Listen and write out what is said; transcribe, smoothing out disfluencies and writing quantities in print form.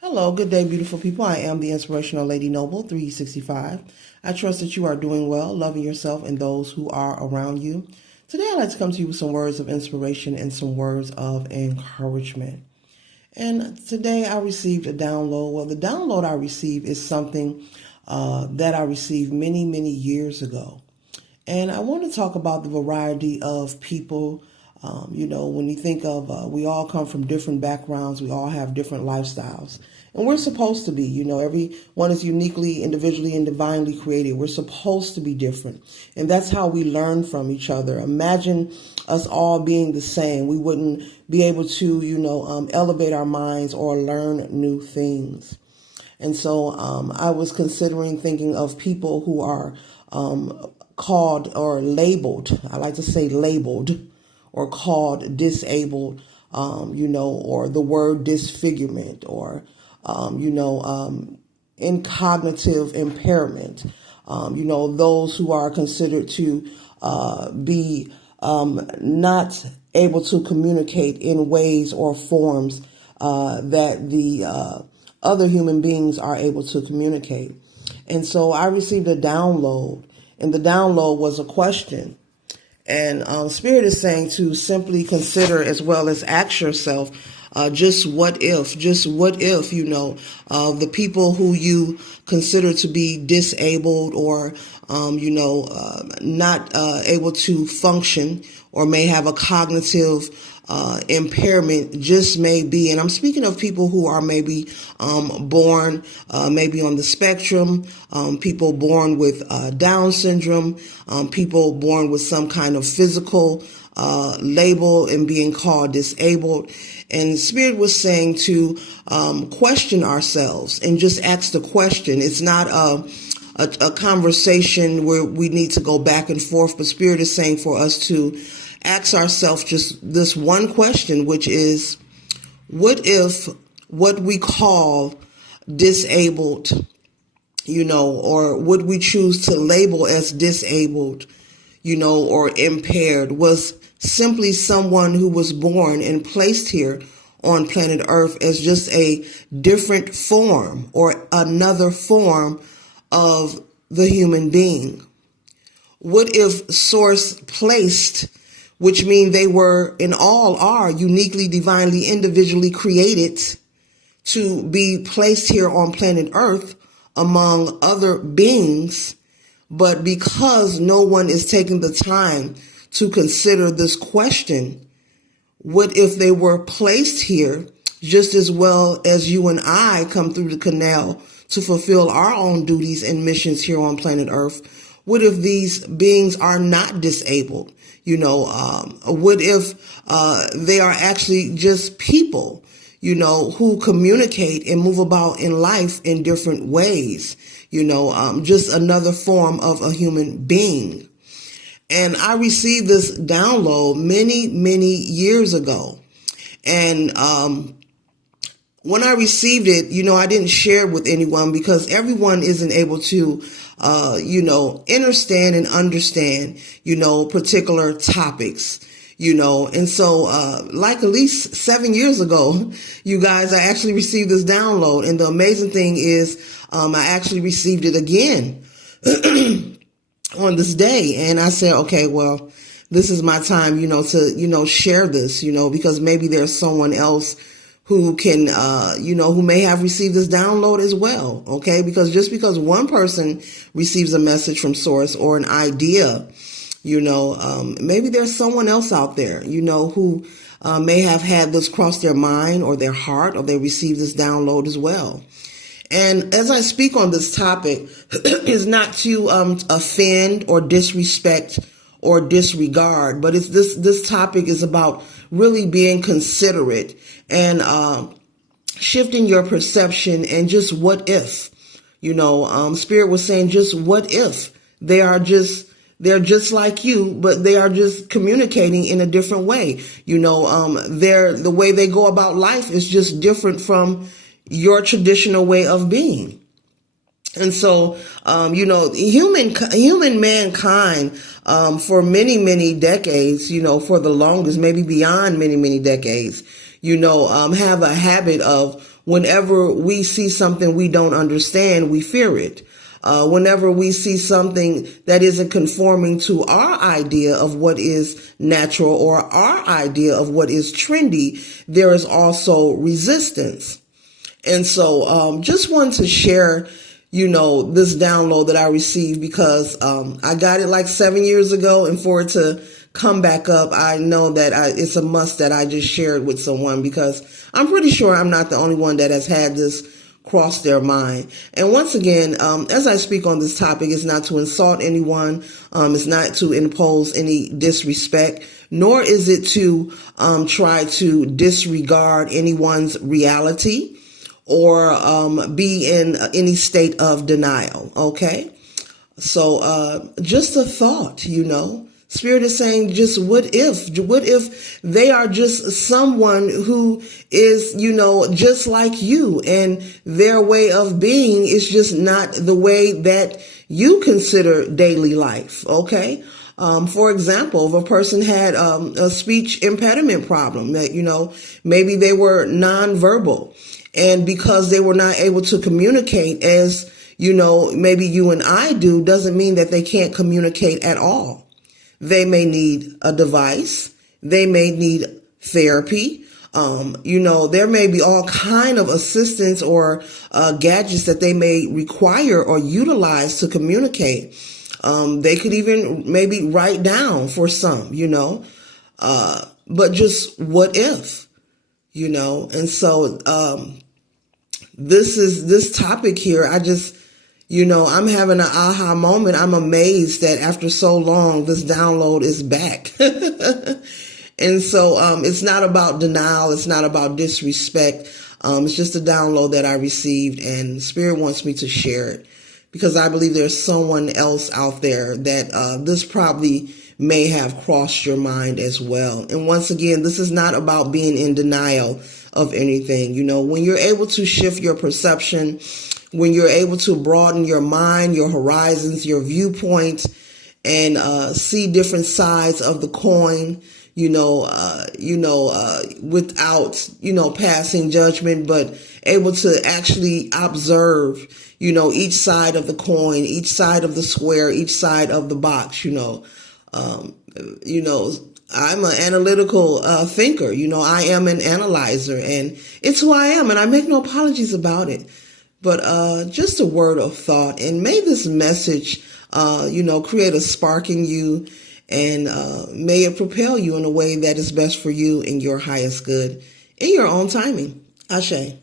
Hello, good day, beautiful people. I am the inspirational Ladynoble 365. I trust that you are doing well, loving yourself and those who are around you. Today, I'd like to come to you with some words of inspiration and some words of encouragement. And today, I received a download. Well, the download I received is something that I received many, many years ago. And I want to talk about the variety of people. When you think of, we all come from different backgrounds, we all have different lifestyles. And we're supposed to be, everyone is uniquely, individually, and divinely created. We're supposed to be different. And that's how we learn from each other. Imagine us all being the same. We wouldn't be able to, elevate our minds or learn new things. And so I was considering thinking of people who are called or labeled. I like to say labeled or called disabled, or the word disfigurement or, in cognitive impairment, those who are considered to be not able to communicate in ways or forms that the other human beings are able to communicate. And so I received a download, and the download was a question. And Spirit is saying to simply consider as well as ask yourself, just what if, the people who you consider to be disabled or, not able to function or may have a cognitive impairment just may be, and I'm speaking of people who are maybe born maybe on the spectrum, people born with Down syndrome, people born with some kind of physical label and being called disabled. And Spirit was saying to question ourselves and just ask the question. It's not a conversation where we need to go back and forth, but Spirit is saying for us to ask ourselves just this one question, which is, what if what we call disabled, or what we choose to label as disabled, or impaired, was simply someone who was born and placed here on planet Earth as just a different form or another form of the human being? What if Source placed, which means they were and all are uniquely, divinely, individually created to be placed here on planet Earth among other beings, but because no one is taking the time to consider this question, what if they were placed here just as well as you and I come through the canal to fulfill our own duties and missions here on planet Earth? What if these beings are not disabled? What if they are actually just people, who communicate and move about in life in different ways, just another form of a human being. And I received this download many, many years ago. And when I received it, I didn't share it with anyone because everyone isn't able to understand and understand, particular topics, and so, like at least 7 years ago, you guys, I actually received this download. And the amazing thing is, I actually received it again on this day. And I said, okay, well, this is my time, to, share this, because maybe there's someone else who can, who may have received this download as well. Okay. Because just because one person receives a message from Source or an idea, maybe there's someone else out there, who may have had this cross their mind or their heart, or they received this download as well. And as I speak on this topic, is not to offend or disrespect or disregard, but it's this topic is about really being considerate and shifting your perception and just what if, Spirit was saying, just what if they're just like you, but they are just communicating in a different way. The way they go about life is just different from your traditional way of being. And so, human mankind, for many, many decades, for the longest, maybe beyond many, many decades, have a habit of Whenever we see something we don't understand, we fear it. Whenever we see something that isn't conforming to our idea of what is natural or our idea of what is trendy, there is also resistance. And so just wanted to share, this download that I received because I got it like 7 years ago, and for it to come back up, I know that it's a must that I just share it with someone, because I'm pretty sure I'm not the only one that has had this cross their mind. And once again, as I speak on this topic, it's not to insult anyone. It's not to impose any disrespect, nor is it to try to disregard anyone's reality or be in any state of denial. Okay. So just a thought, Spirit is saying, just what if they are just someone who is, just like you, and their way of being is just not the way that you consider daily life. Okay. For example, if a person had a speech impediment problem that, maybe they were nonverbal, and because they were not able to communicate as, maybe you and I do, doesn't mean that they can't communicate at all. They may need a device. They may need therapy. There may be all kind of assistance or gadgets that they may require or utilize to communicate. They could even maybe write down for some, but just what if, and so this topic here, I'm having an aha moment. I'm amazed that after so long, this download is back. And so it's not about denial. It's not about disrespect. It's just a download that I received, and Spirit wants me to share it because I believe there's someone else out there that this probably may have crossed your mind as well. And once again, this is not about being in denial of anything. When you're able to shift your perception, when you're able to broaden your mind, your horizons, your viewpoint, and see different sides of the coin, without, passing judgment, but able to actually observe, each side of the coin, each side of the square, each side of the box, I'm an analytical thinker. I am an analyzer, and it's who I am, and I make no apologies about it. But just a word of thought, and may this message, create a spark in you, and may it propel you in a way that is best for you in your highest good, in your own timing. Ashe.